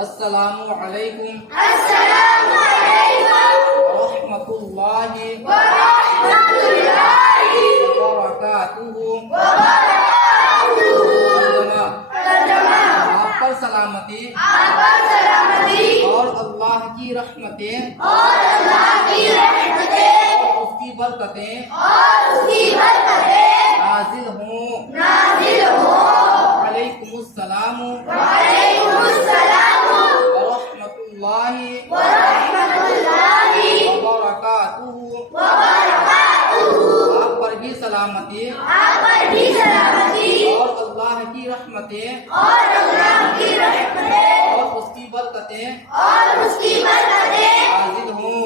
السلام علیکم ورحمۃ اللہ وبرکاتہ۔ آپ پر سلامتی اور اللہ کی رحمتیں اور اس کی برکتیں نازل ہوں۔ وعلیکم السلام ورحمۃ اللہ وبرکاتہ۔ آپ پر بھی سلامتی اور اللہ کی رحمتیں اور اس کی برکتیں نازل ہوں۔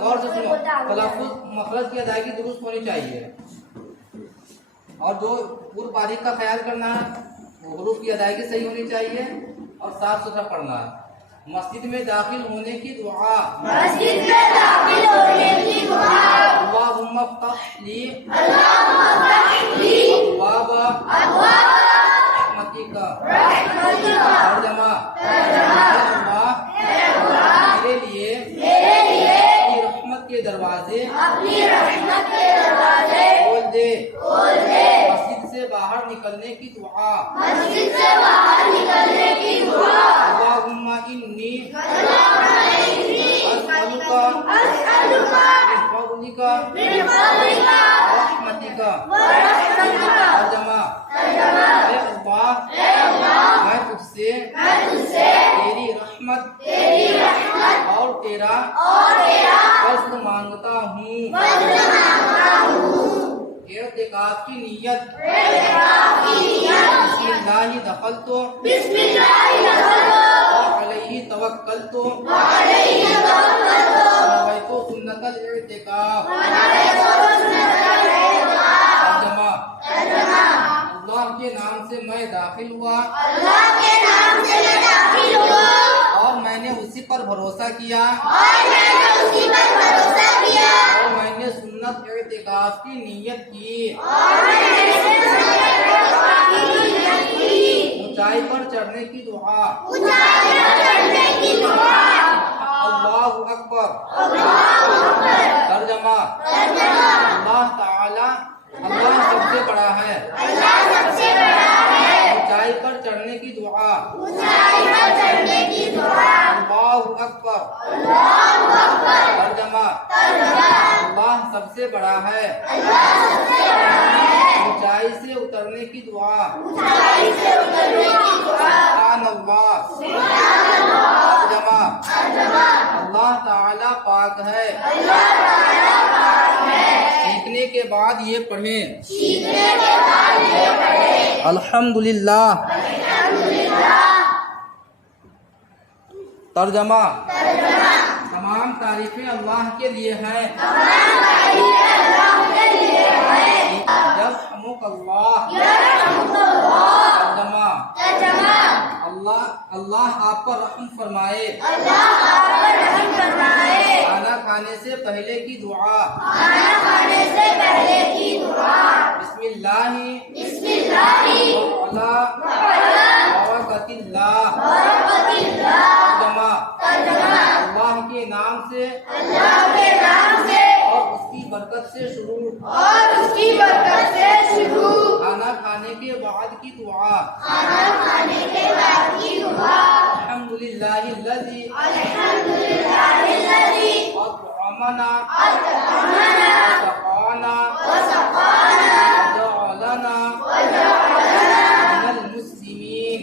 غور سے سنو، تلفظ مخرج کی ادائیگی درست ہونی چاہیے، اور جو پور باریک کا خیال کرنا ہے، حروف کی ادائیگی صحیح ہونی چاہیے اور صاف ستھرا پڑھنا ہے۔ مسجد میں داخل ہونے کی دعا، اللہم افتح لی ابواب رحمتک۔ ترجمہ، اے اللہ میرے لیے اپنی رحمت کے دروازے کھول دے۔ مسجد سے باہر نکلنے کی دعا، اللہم انی اسألک بفضلک ورحمتک۔ ترجمہ، اے اللہ میں تجھ سے تیری رحمت اور تیرا فضل مانگتا ہوں۔ اعتکاف کی نیت، بسم اللہ دخلت وعلیہ توکلت ونویت سنت الاعتکاف۔ ترجمہ، اللہ کے نام سے میں داخل ہوا اور میں نے اسی پر بھروسہ کیا اور میں نے سنت اعتکاف کی نیت کی۔ اونچائی پر چڑھنے کی دعا، اللہ اکبر۔ ترجمہ، اللہ تعالی، اللہ سب سے بڑا ہے۔ اونچائی پر چڑھنے کی دعا، اللہ اکبر۔ ترجمہ، اللہ سب سے بڑا ہے۔ اونچائی سے اترنے کی دعا، سبحان اللہ۔ ترجمہ، اللہ تعالی پاک ہے۔ سیکھنے کے بعد یہ پڑھیں، الحمدللہ۔ ترجمہ، تمام تعریفیں اللہ کے لیے ہیں۔ یرحمک اللہ۔ ترجمہ، اللہ آپ پر رحم فرمائے۔ کھانا کھانے سے پہلے کی دعا، بسم اللہ وعلی برکت اللہ۔ ترجمہ، اللہ کے نام سے اور اس کی برکت سے شروع۔ کھانا کھانے کے بعد کی دعا، الحمدللہ الذی اطعمنا وسقانا وجعلنا من المسلمین۔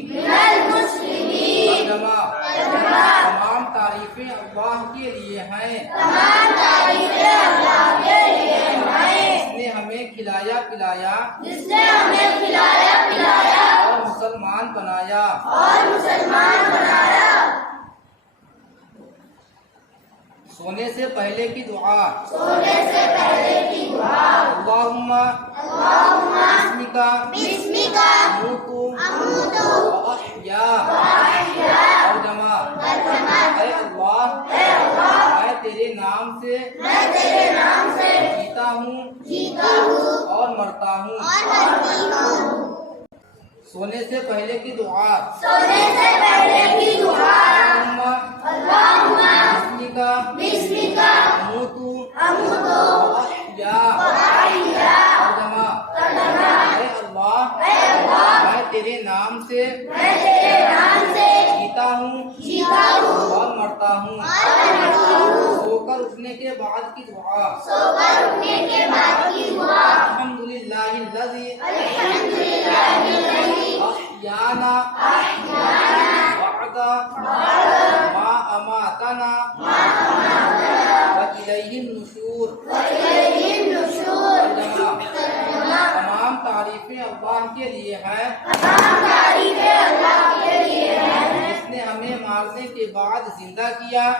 ترجمہ، تمام تعریفیں اللہ کے لیے ہیں، جس نے ہمیں کھلایا پلایا اور مسلمان بنایا۔ سونے سے پہلے کی دعا، اللہم بسمک اموت واحیا۔ ترجمہ، اے اللہ میں تیرے نام سے جیتا ہوں اور مرتا ہوں۔ سونے سے پہلے کی دعا، جیتا ہوں اور مرتا ہوں، سو کر اٹھنے کے بعد کی دعا، الحمدللہ الذی احیانا بعد ما اماتنا وإلیہ النشور۔ تمام تعریفیں اللہ کے لیے ہیں جس نے ہمیں مارنے کے بعد زندہ کیا